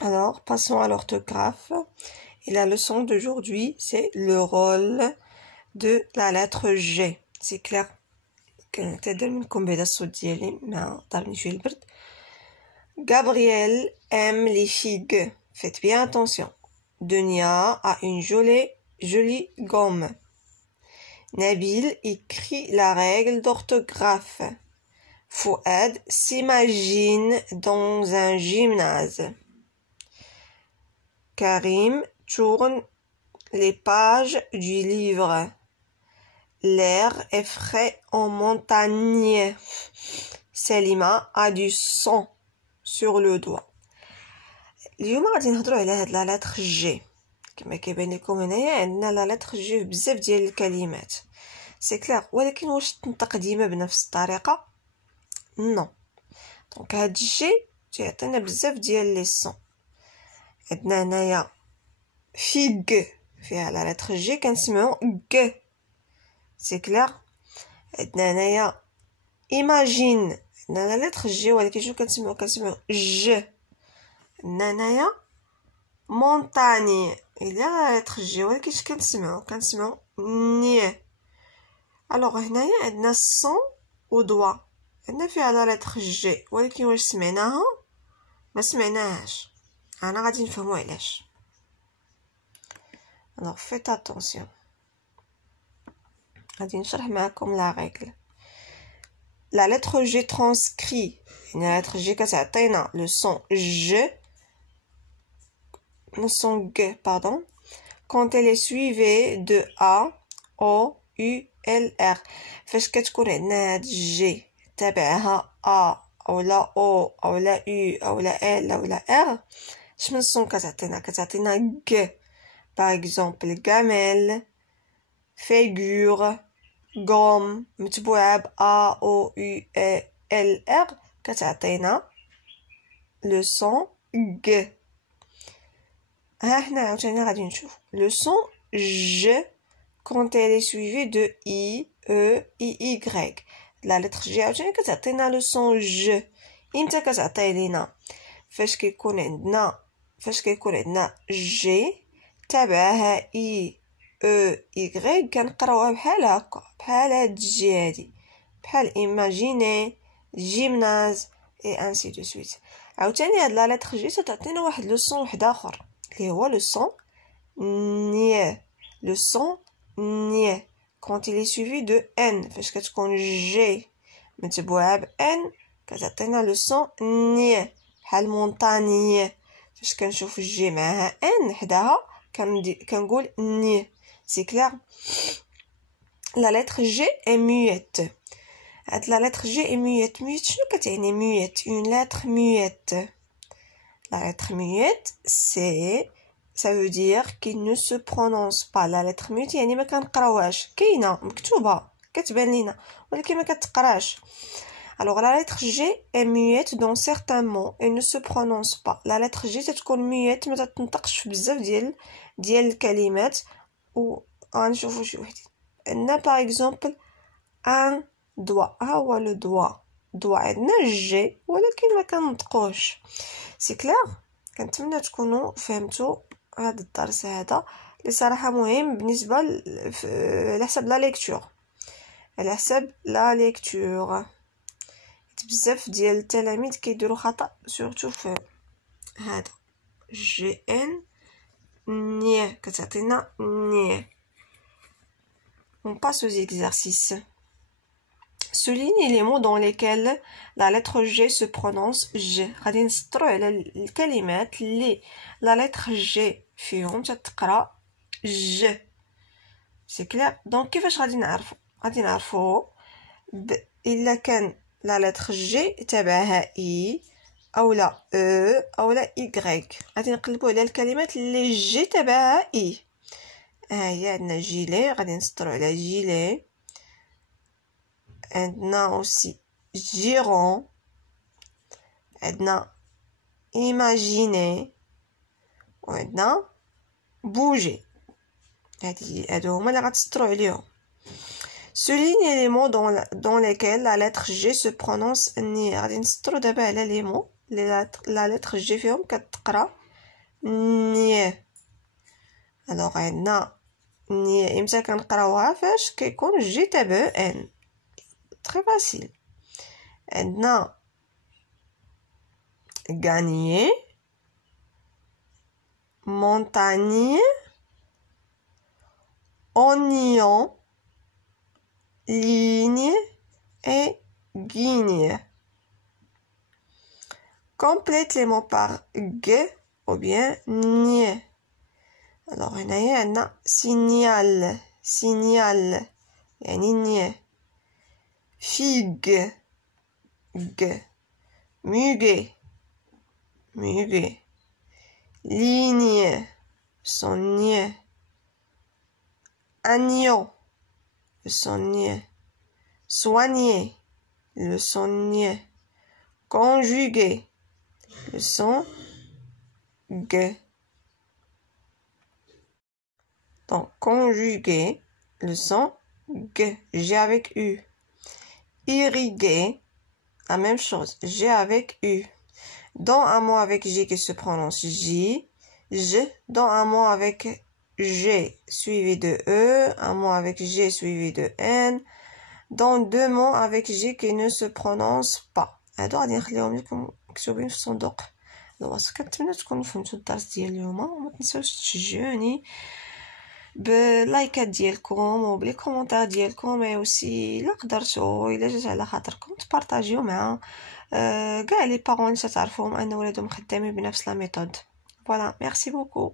Alors, passons à l'orthographe. Et la leçon d'aujourd'hui, c'est le rôle de la lettre G. C'est clair. Gabriel aime les figues. Faites bien attention. Dunia a une jolie gomme. Nabil écrit la règle d'orthographe. Fouad s'imagine dans un gymnase. Karim tourne les pages du livre. L'air est frais en montagne. Selima a du sang sur le doigt. اليوم غادي نهضروا على هاد لا لتر جي. كما كيبان لكم هنايا عندنا لا لتر جي بزاف ديال الكلمات. سي كلير، ولكن واش تنطق ديما بنفس الطريقه؟ نو. دونك هاد الجي تيعطينا بزاف ديال لي سون. عندنا هنايا فيغ فيها لا لتر جي كنسمعو ك. سي كلير. عندنا هنايا ايماجين عندنا لا لتر جي ولكن شنو كنسمعو ج. عندنا هنايا مونطاني الا لا لتر جي ولكن اش كنسمعو ني. الوغ هنايا عندنا الصون و دوا عندنا فيها لا لتر جي ولكن واش سمعناها؟ ما سمعناهاش. انا غادي نفهمو علاش. الوغ فيت اتونسيون. غادي نشرح معكم لا ريغل. لا لتر جي ترانسكري يعني لا لتر جي كتعطينا لو سون ج le son G, pardon, quand elle est suivie de A, O, U, L, R. فاش كتكون عندنا هاد G تابعها A أو لا O أو لا U أو لا L أو لا R، شمن الصون كتعطينا G. par exemple gamelle، figure، gomme متبوعة ب A, O, U, L, R كتعطينا le son G. هنا عاوتاني غادي نشوف le son J quand elle est suivie de I, E, I, Y. لا لتر ج عاوتاني كتعطينا le son J. امتى كتعطي لينا؟ فاش كيكون عندنا ج تابعها I, E, Y كنقراوها بحال هكا، بحال هاد الجي هادي، بحال imaginer، gymnase et ainsi de suite. عاوتاني هاد لا لتر ج تعطينا واحد لو سون واحد اخر اللي هو le son ن. le son ن quand il est suivi de N. فاش كتكون G متبوعة ب N كتعطينا le son ن بحال مونطاني. فاش كنشوف G معها N حداها كنقول ن. سي كلير. la lettre G est muette. هاد la lettre G est muette. muette شنو كتعني muette؟ une lettre muette. La lettre muette, ça veut dire qu'il ne se prononce pas. La lettre muette يعني ما كنقراوهاش، كاينه مكتوبه كتبان لينا ولكن ما كتقراش. Alors la lettre G est muette dans certains mots et ne se prononce pas. La lettre G تتكون muette ما تنطقش في بزاف ديال الكلمات. و غنشوفوا شي وحدين. عندنا par exemple un doigt. ها هو لو دوا. دوا عندنا جي ولكن ما كنطقوش. سي كلير. كنتمنى تكونوا فهمتوا هذا الدرس هذا اللي صراحه مهم بالنسبه على حسب لا ليكتور. بزاف ديال التلاميذ كيديروا خطا سورتو في هذا جي ان ني كتعطينا ني. on passe aux exercices. Souligne les mots dans lesquels la lettre G se prononce G. غادي نسطروا على الكلمات اللي la lettre G فيهم تتقرا G. سي كلير. دونك كيفاش غادي نعرفوا الا كان la lettre G تابعها I او لا E او لا Y. غادي نقلبوا على الكلمات اللي G تابعها I. هي عندنا جيلي غادي نسطروا على جيلي. عندنا aussi giron. عندنا imaginer وعندنا bouger. هادو هما اللي غتسطروا عليهم. souligne les mots dans lesquels la lettre G se prononce ني. غادي نسطروا دابا على لي مو اللي لا lettre G فيهم كتقرا ني. الوغ عندنا ني امتى كنقراوها فاش كيكون جي تابع ان. تري فاسيل. عندنا gagner, montagne, oignon, ligne et guigne. Complète les mots par g ou bien nie. Alors, on a signal, signal, يعني nie. Figue, g. Muguet, muguet. Ligne, sonnier. Agneau, le sonnier. Soigner, le sonnier. Conjuguer, le son g. Donc, conjuguer, le son g. G avec U. Irriguer, la même chose. G avec U. Dans un mot avec J qui se prononce J. J. Dans un mot avec G suivi de E. Un mot avec G suivi de N. Dans deux mots avec G qui ne se prononcent pas. هادو غادي نخليهم لكم مكتوبين في الصندوق الوصف. كنتمنى تكونوا فهمتوا الدرس ديال اليوم، وما تنساوش تشجعوني باللايكات ديالكم وبلي كومونتير ديالكم، اي اوسي الا قدرتوا الا جات على خاطركم تبارطاجيو مع كاع لي بارون اللي تعرفوهم ان ولادهم خدامين بنفس لا ميثود. فوالا، ميرسي بوكو.